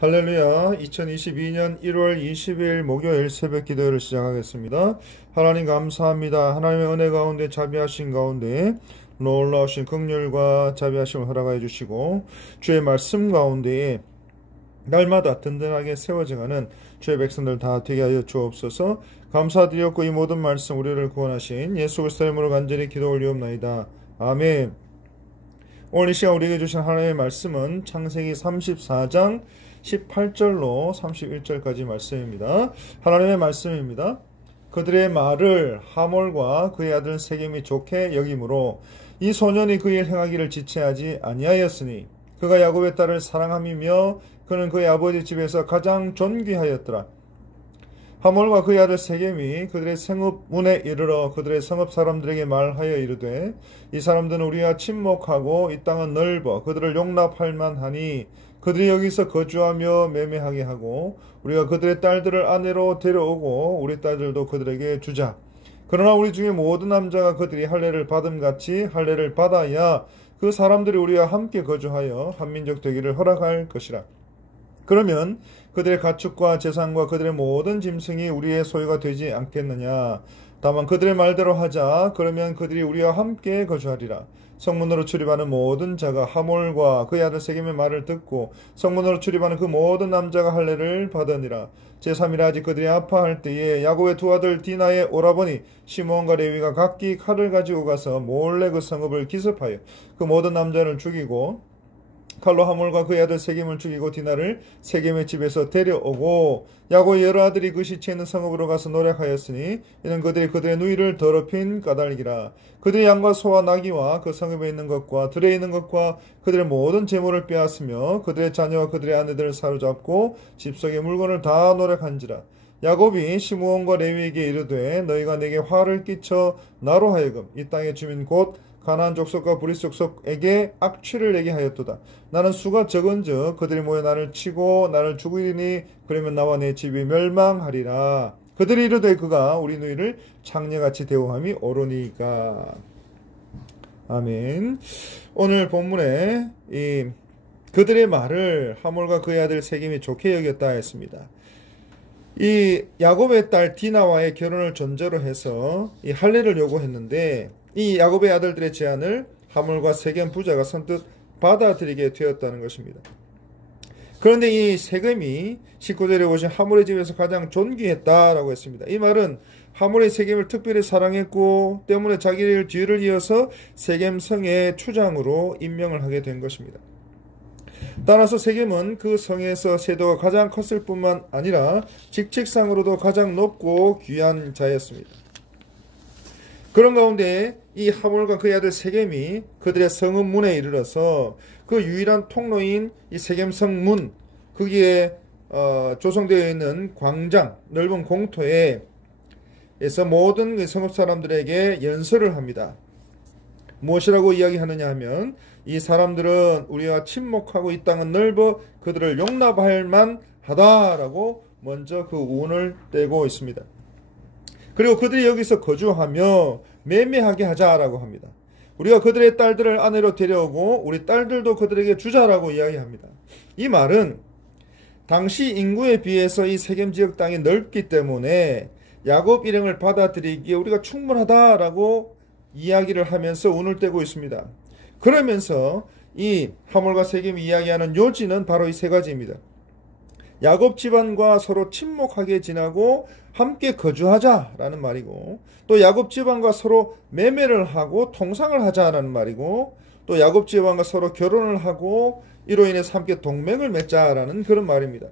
할렐루야. 2022년 1월 20일 목요일 새벽 기도를 시작하겠습니다. 하나님 감사합니다. 하나님의 은혜 가운데 자비하신 가운데 놀라우신 긍휼과 자비하심을 허락하여 주시고 주의 말씀 가운데 날마다 든든하게 세워져가는 주의 백성들 다 되게 하여 주옵소서. 감사드렸고 이 모든 말씀 우리를 구원하신 예수 그리스도의 이름으로 간절히 기도 올리옵나이다. 아멘. 오늘 이 시간 우리에게 주신 하나님의 말씀은 창세기 34장 18절로 31절까지 말씀입니다. 하나님의 말씀입니다. 그들의 말을 하몰과 그의 아들 세겜이 좋게 여기므로 이 소년이 그 일 행하기를 지체하지 아니하였으니 그가 야곱의 딸을 사랑함이며 그는 그의 아버지 집에서 가장 존귀하였더라. 하몰과 그의 아들 세겜이 그들의 성읍 문에 이르러 그들의 성읍 사람들에게 말하여 이르되 이 사람들은 우리와 친목하고 이 땅은 넓어 그들을 용납할 만하니 그들이 여기서 거주하며 매매하게 하고 우리가 그들의 딸들을 아내로 데려오고 우리 딸들도 그들에게 주자. 그러나 우리 중에 모든 남자가 그들이 할례를 받음같이 할례를 받아야 그 사람들이 우리와 함께 거주하여 한민족 되기를 허락할 것이라. 그러면 그들의 가축과 재산과 그들의 모든 짐승이 우리의 소유가 되지 않겠느냐. 다만 그들의 말대로 하자. 그러면 그들이 우리와 함께 거주하리라. 성문으로 출입하는 모든 자가 하몰과 그의 아들 세겜의 말을 듣고 성문으로 출입하는 그 모든 남자가 할례를 받으니라. 제3일에 아직 그들이 아파할 때에 야곱의 두 아들 디나의 오라버니 시므온과 레위가 각기 칼을 가지고 가서 몰래 그 성읍을 기습하여 그 모든 남자를 죽이고 칼로 하몰과 그의 아들 세겜을 죽이고 디나를 세겜의 집에서 데려오고 야곱의 여러 아들이 그 시체 있는 성읍으로 가서 노력하였으니 이는 그들이 그들의 누이를 더럽힌 까닭이라. 그들의 양과 소와 나귀와 그 성읍에 있는 것과 들에 있는 것과 그들의 모든 재물을 빼앗으며 그들의 자녀와 그들의 아내들을 사로잡고 집 속의 물건을 다 노력한지라. 야곱이 시므온과 레위에게 이르되 너희가 내게 화를 끼쳐 나로 하여금 이 땅의 주민 곧 가나안 족속과 브릿 족속에게 악취를 내게 하였도다. 나는 수가 적은즉 그들이 모여 나를 치고 나를 죽이리니 그러면 나와 내 집이 멸망하리라. 그들이 이르되 그가 우리 누이를 창녀같이 대우함이 옳으니까. 아멘. 오늘 본문에 그들의 말을 하몰과 그의 아들 세겜이 좋게 여겼다 했습니다. 이 야곱의 딸 디나와의 결혼을 전제로 해서 이 할례를 요구했는데 이 야곱의 아들들의 제안을 하몰과 세겜 부자가 선뜻 받아들이게 되었다는 것입니다. 그런데 이 세겜이 19절에 보신 하몰의 집에서 가장 존귀했다라고 했습니다. 이 말은 하몰의 세겜을 특별히 사랑했고 때문에 자기를 뒤를 이어서 세겜 성의 추장으로 임명을 하게 된 것입니다. 따라서 세겜은 그 성에서 세도가 가장 컸을 뿐만 아니라 직책상으로도 가장 높고 귀한 자였습니다. 그런 가운데 이 하몰과 그의 아들 세겜이 그들의 성읍 문에 이르러서 그 유일한 통로인 이 세겜 성문 거기에 조성되어 있는 광장 넓은 공터에서 모든 성읍 사람들에게 연설을 합니다. 무엇이라고 이야기하느냐 하면 이 사람들은 우리와 친목하고 이 땅은 넓어 그들을 용납할 만하다라고 먼저 그 운을 떼고 있습니다. 그리고 그들이 여기서 거주하며 매매하게 하자라고 합니다. 우리가 그들의 딸들을 아내로 데려오고 우리 딸들도 그들에게 주자라고 이야기합니다. 이 말은 당시 인구에 비해서 이 세겜 지역 땅이 넓기 때문에 야곱 일행을 받아들이기에 우리가 충분하다라고 이야기를 하면서 운을 떼고 있습니다. 그러면서 이 하몰과 세겜이 이야기하는 요지는 바로 이 세 가지입니다. 야곱 집안과 서로 친목하게 지내고 함께 거주하자라는 말이고 또 야곱 집안과 서로 매매를 하고 통상을 하자라는 말이고 또 야곱 집안과 서로 결혼을 하고 이로 인해서 함께 동맹을 맺자라는 그런 말입니다.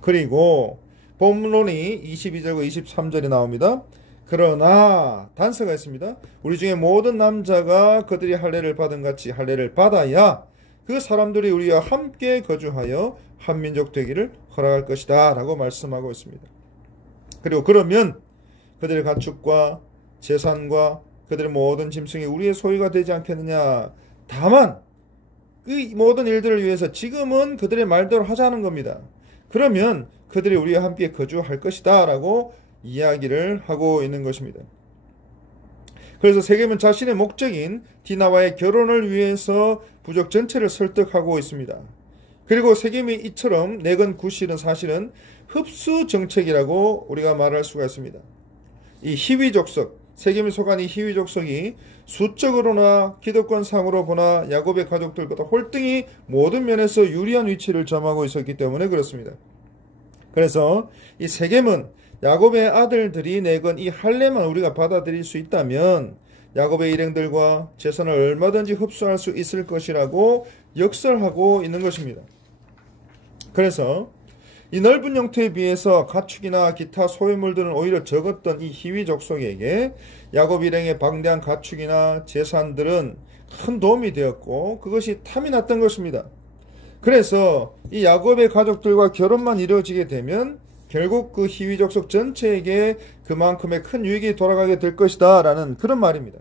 그리고 본문이 22절과 23절에 나옵니다. 그러나 단서가 있습니다. 우리 중에 모든 남자가 그들이 할례를 받은 같이 할례를 받아야 그 사람들이 우리와 함께 거주하여 한민족 되기를 허락할 것이다 라고 말씀하고 있습니다. 그리고 그러면 그들의 가축과 재산과 그들의 모든 짐승이 우리의 소유가 되지 않겠느냐. 다만 이 모든 일들을 위해서 지금은 그들의 말대로 하자는 겁니다. 그러면 그들이 우리와 함께 거주할 것이다 라고 이야기를 하고 있는 것입니다. 그래서 세겜은 자신의 목적인 디나와의 결혼을 위해서 부족 전체를 설득하고 있습니다. 그리고 세겜이 이처럼 내건 구실은 사실은 흡수 정책이라고 우리가 말할 수가 있습니다. 이 희위 족속, 세겜이 속한 이 희위 족속이 수적으로나 기득권상으로 보나 야곱의 가족들보다 홀등히 모든 면에서 유리한 위치를 점하고 있었기 때문에 그렇습니다. 그래서 이 세겜은 야곱의 아들들이 내건 이 할례만 우리가 받아들일 수 있다면 야곱의 일행들과 재산을 얼마든지 흡수할 수 있을 것이라고 역설하고 있는 것입니다. 그래서 이 넓은 영토에 비해서 가축이나 기타 소유물들은 오히려 적었던 이 희위 족속에게 야곱 일행의 방대한 가축이나 재산들은 큰 도움이 되었고 그것이 탐이 났던 것입니다. 그래서 이 야곱의 가족들과 결혼만 이루어지게 되면 결국 그 희위 족속 전체에게 그만큼의 큰 유익이 돌아가게 될 것이다 라는 그런 말입니다.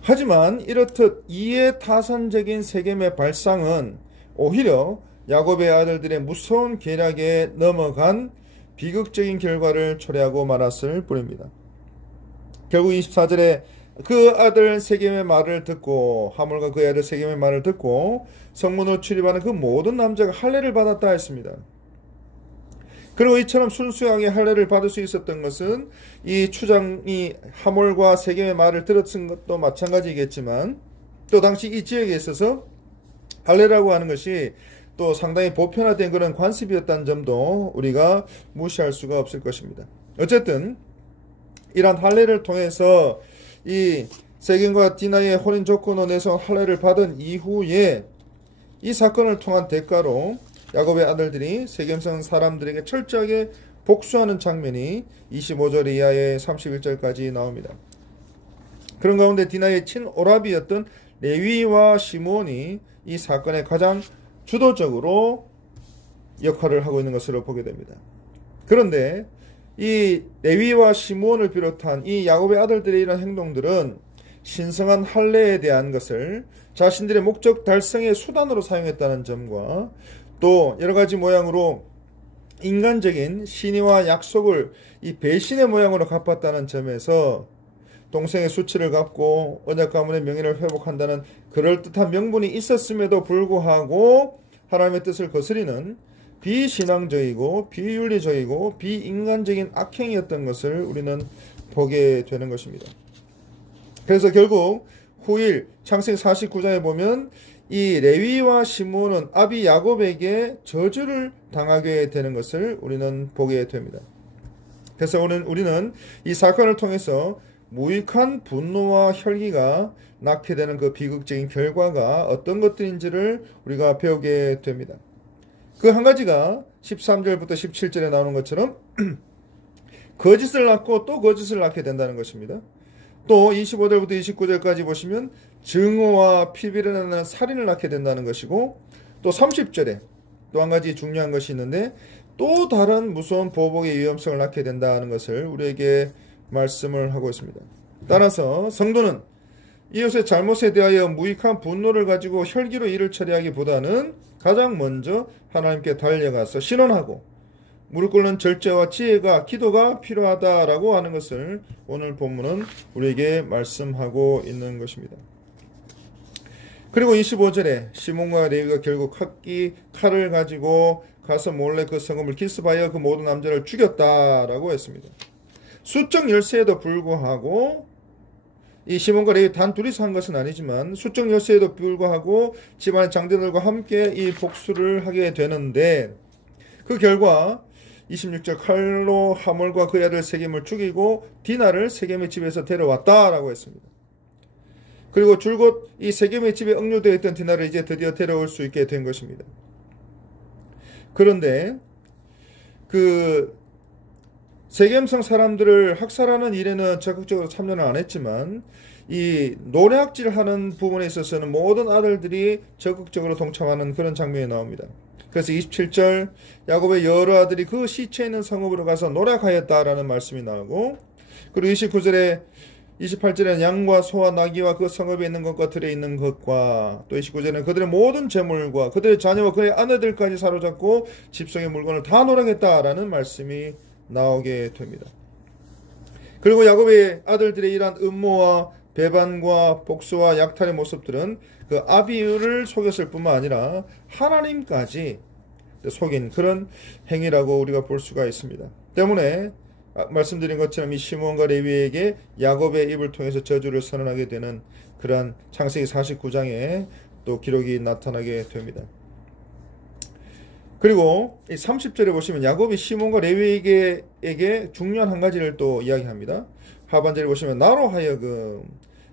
하지만 이렇듯 이해타산적인 세겜의 발상은 오히려 야곱의 아들들의 무서운 계략에 넘어간 비극적인 결과를 초래하고 말았을 뿐입니다. 결국 24절에 그 아들 세겜의 말을 듣고 하물과 그 아들 세겜의 말을 듣고 성문으로 출입하는 그 모든 남자가 할례를 받았다 했습니다. 그리고 이처럼 순수하게 할례를 받을 수 있었던 것은 이 추장이 하몰과 세겜의 말을 들었은 것도 마찬가지겠지만 또 당시 이 지역에 있어서 할례라고 하는 것이 또 상당히 보편화된 그런 관습이었다는 점도 우리가 무시할 수가 없을 것입니다. 어쨌든 이러한 할례를 통해서 이 세겜과 디나의 혼인 조건으로 내세운 할례를 받은 이후에 이 사건을 통한 대가로 야곱의 아들들이 세겜성 사람들에게 철저하게 복수하는 장면이 25절 이하의 31절까지 나옵니다. 그런 가운데 디나의 친오라비였던 레위와 시므온이 이 사건에 가장 주도적으로 역할을 하고 있는 것으로 보게 됩니다. 그런데 이 레위와 시므온을 비롯한 이 야곱의 아들들의 이런 행동들은 신성한 할례에 대한 것을 자신들의 목적 달성의 수단으로 사용했다는 점과 또 여러가지 모양으로 인간적인 신의와 약속을 이 배신의 모양으로 갚았다는 점에서 동생의 수치를 갚고 언약 가문의 명예를 회복한다는 그럴듯한 명분이 있었음에도 불구하고 하나님의 뜻을 거스리는 비신앙적이고 비윤리적이고 비인간적인 악행이었던 것을 우리는 보게 되는 것입니다. 그래서 결국 후일 창세기 49장에 보면 이 레위와 시므온은 아비 야곱에게 저주를 당하게 되는 것을 우리는 보게 됩니다. 그래서 우리는 이 사건을 통해서 무익한 분노와 혈기가 낳게 되는 그 비극적인 결과가 어떤 것들인지를 우리가 배우게 됩니다. 그 한 가지가 13절부터 17절에 나오는 것처럼 거짓을 낳고 또 거짓을 낳게 된다는 것입니다. 또 25절부터 29절까지 보시면 증오와 피비를 낳는 살인을 낳게 된다는 것이고 또 30절에 또 한 가지 중요한 것이 있는데 또 다른 무서운 보복의 위험성을 낳게 된다는 것을 우리에게 말씀을 하고 있습니다. 따라서 성도는 이웃의 잘못에 대하여 무익한 분노를 가지고 혈기로 일을 처리하기보다는 가장 먼저 하나님께 달려가서 신원하고 무릎 꿇는 절제와 지혜가 기도가 필요하다라고 하는 것을 오늘 본문은 우리에게 말씀하고 있는 것입니다. 그리고 25절에 시몬과 레위가 결국 칼을 가지고 가서 몰래 그 성읍을 기습하여 그 모든 남자를 죽였다라고 했습니다. 수적 열세에도 불구하고 이 시몬과 레위 단 둘이서 한 것은 아니지만 수적 열세에도 불구하고 집안의 장대들과 함께 이 복수를 하게 되는데 그 결과 26절 칼로 하몰과 그 아들 세겜을 죽이고 디나를 세겜의 집에서 데려왔다라고 했습니다. 그리고 줄곧 이 세겜의 집에 억류되어 있던 디나를 이제 드디어 데려올 수 있게 된 것입니다. 그런데 그 세겜성 사람들을 학살하는 일에는 적극적으로 참여는 안 했지만 이 노략질하는 부분에 있어서는 모든 아들들이 적극적으로 동참하는 그런 장면이 나옵니다. 그래서 27절 야곱의 여러 아들이 그 시체 있는 성읍으로 가서 노략하였다라는 말씀이 나오고 그리고 28절에는 양과 소와 나귀와 그 성읍에 있는 것과 들에 있는 것과 또 29절에는 그들의 모든 재물과 그들의 자녀와 그의 아내들까지 사로잡고 집 속의 물건을 다 노략했다라는 말씀이 나오게 됩니다. 그리고 야곱의 아들들의 이러한 음모와 배반과 복수와 약탈의 모습들은 그 아비를 속였을 뿐만 아니라 하나님까지 속인 그런 행위라고 우리가 볼 수가 있습니다. 때문에 말씀드린 것처럼 이 시몬과 레위에게 야곱의 입을 통해서 저주를 선언하게 되는 그러한 창세기 49장에 또 기록이 나타나게 됩니다. 그리고 이 30절에 보시면 야곱이 시몬과 레위에게 중요한 한 가지를 또 이야기합니다. 하반절에 보시면 나로 하여금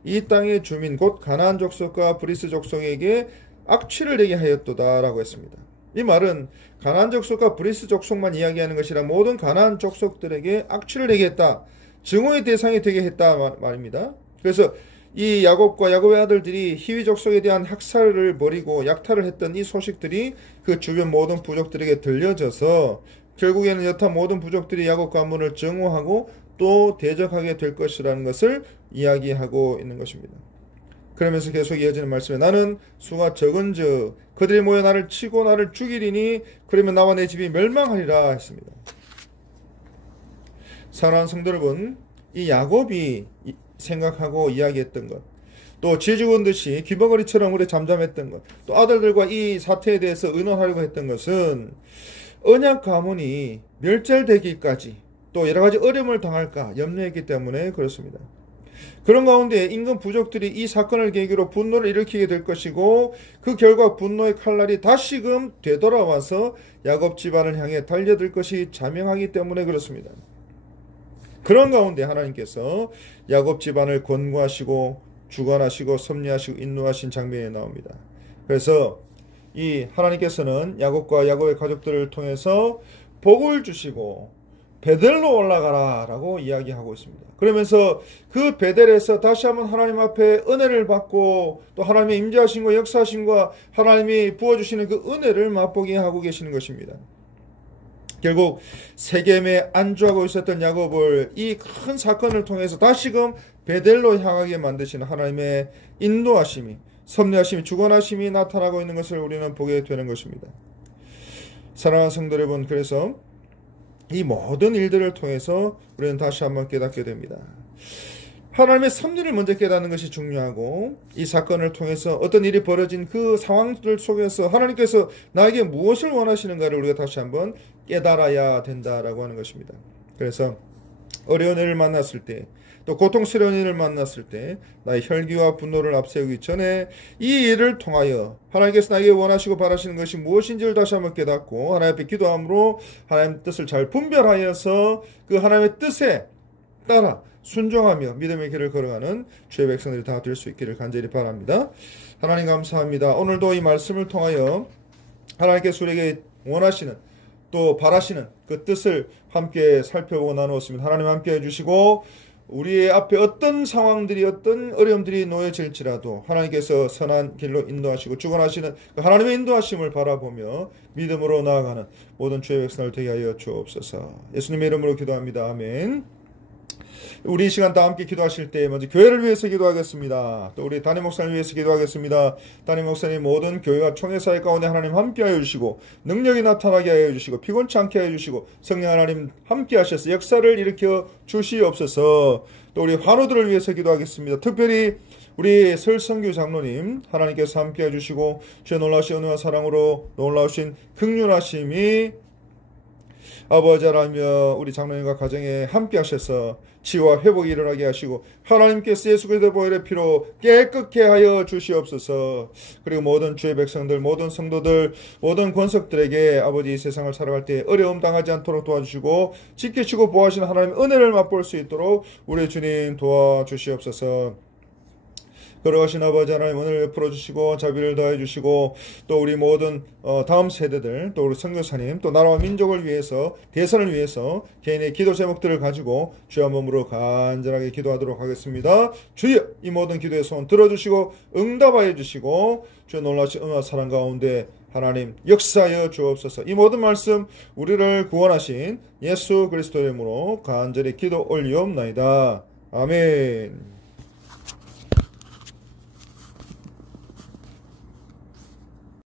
이 땅의 주민 곧 가나안 족속과 브리스 족속에게 악취를 내게 하였도다 라고 했습니다. 이 말은 가나안 족속과 브리스 족속만 이야기하는 것이라 모든 가나안 족속들에게 악취를 내게 했다. 증오의 대상이 되게 했다 말입니다. 그래서 이 야곱과 야곱의 아들들이 히위 족속에 대한 학살을 벌이고 약탈을 했던 이 소식들이 그 주변 모든 부족들에게 들려져서 결국에는 여타 모든 부족들이 야곱 가문을 증오하고 또 대적하게 될 것이라는 것을 이야기하고 있는 것입니다. 그러면서 계속 이어지는 말씀에 나는 수가 적은즉 그들이 모여 나를 치고 나를 죽이리니 그러면 나와 내 집이 멸망하리라 했습니다. 사랑하는 성도 여러분, 이 야곱이 생각하고 이야기했던 것, 또 쥐 죽은 듯이 귀머거리처럼 오래 잠잠했던 것, 또 아들들과 이 사태에 대해서 의논하려고 했던 것은 언약 가문이 멸절되기까지 또 여러 가지 어려움을 당할까 염려했기 때문에 그렇습니다. 그런 가운데 인근 부족들이 이 사건을 계기로 분노를 일으키게 될 것이고 그 결과 분노의 칼날이 다시금 되돌아와서 야곱 집안을 향해 달려들 것이 자명하기 때문에 그렇습니다. 그런 가운데 하나님께서 야곱 집안을 권고하시고 주관하시고 섭리하시고 인도하신 장면이 나옵니다. 그래서 이 하나님께서는 야곱과 야곱의 가족들을 통해서 복을 주시고 베델로 올라가라 라고 이야기하고 있습니다. 그러면서 그 베델에서 다시 한번 하나님 앞에 은혜를 받고 또 하나님의 임재하심과 역사하심과 하나님이 부어주시는 그 은혜를 맛보게 하고 계시는 것입니다. 결국 세겜에 안주하고 있었던 야곱을 이 큰 사건을 통해서 다시금 베델로 향하게 만드시는 하나님의 인도하심이 섭리하심이 주관하심이 나타나고 있는 것을 우리는 보게 되는 것입니다. 사랑하는 성도 여러분, 그래서 이 모든 일들을 통해서 우리는 다시 한번 깨닫게 됩니다. 하나님의 섭리를 먼저 깨닫는 것이 중요하고 이 사건을 통해서 어떤 일이 벌어진 그 상황들 속에서 하나님께서 나에게 무엇을 원하시는가를 우리가 다시 한번 깨달아야 된다라고 하는 것입니다. 그래서 어려운 일을 만났을 때 또 고통스러운 일을 만났을 때 나의 혈기와 분노를 앞세우기 전에 이 일을 통하여 하나님께서 나에게 원하시고 바라시는 것이 무엇인지를 다시 한번 깨닫고 하나님 앞에 기도함으로 하나님의 뜻을 잘 분별하여서 그 하나님의 뜻에 따라 순종하며 믿음의 길을 걸어가는 주의 백성들이 다 될 수 있기를 간절히 바랍니다. 하나님 감사합니다. 오늘도 이 말씀을 통하여 하나님께서 우리에게 원하시는 또 바라시는 그 뜻을 함께 살펴보고 나누었습니다. 하나님 함께 해주시고 우리의 앞에 어떤 상황들이 어떤 어려움들이 놓여질지라도 하나님께서 선한 길로 인도하시고 주관하시는 하나님의 인도하심을 바라보며 믿음으로 나아가는 모든 주의 백성을 되게 하여 주옵소서. 예수님의 이름으로 기도합니다. 아멘. 우리 이 시간 다 함께 기도하실 때 먼저 교회를 위해서 기도하겠습니다. 또 우리 담임 목사님 위해서 기도하겠습니다. 담임 목사님 모든 교회와 총회사회 가운데 하나님 함께 하여 주시고 능력이 나타나게 하여 주시고 피곤치 않게 하여 주시고 성령 하나님 함께 하셔서 역사를 일으켜 주시옵소서. 또 우리 환우들을 위해서 기도하겠습니다. 특별히 우리 설성규 장로님 하나님께서 함께 해주시고 주의 놀라우신 은혜와 사랑으로 놀라우신 긍휼하심이 아버지 하나님여 우리 장로님과 가정에 함께 하셔서 치유와 회복이 일어나게 하시고 하나님께서 예수 그리스도의 보혈의 피로 깨끗게 하여 주시옵소서. 그리고 모든 주의 백성들 모든 성도들 모든 권속들에게 아버지 이 세상을 살아갈 때 어려움 당하지 않도록 도와주시고 지키시고 보호하시는 하나님의 은혜를 맛볼 수 있도록 우리 주님 도와주시옵소서. 걸어가신 아버지 하나님 오늘 베풀어 주시고 자비를 더해 주시고 또 우리 모든 다음 세대들 또 우리 선교사님 또 나라와 민족을 위해서 대선을 위해서 개인의 기도 제목들을 가지고 주의 몸으로 간절하게 기도하도록 하겠습니다. 주여 이 모든 기도의 소원 들어주시고 응답하여 주시고 주의 놀라신 은혜와 사랑 가운데 하나님 역사하여 주옵소서. 이 모든 말씀 우리를 구원하신 예수 그리스도의 이름으로 간절히 기도 올리옵나이다. 아멘.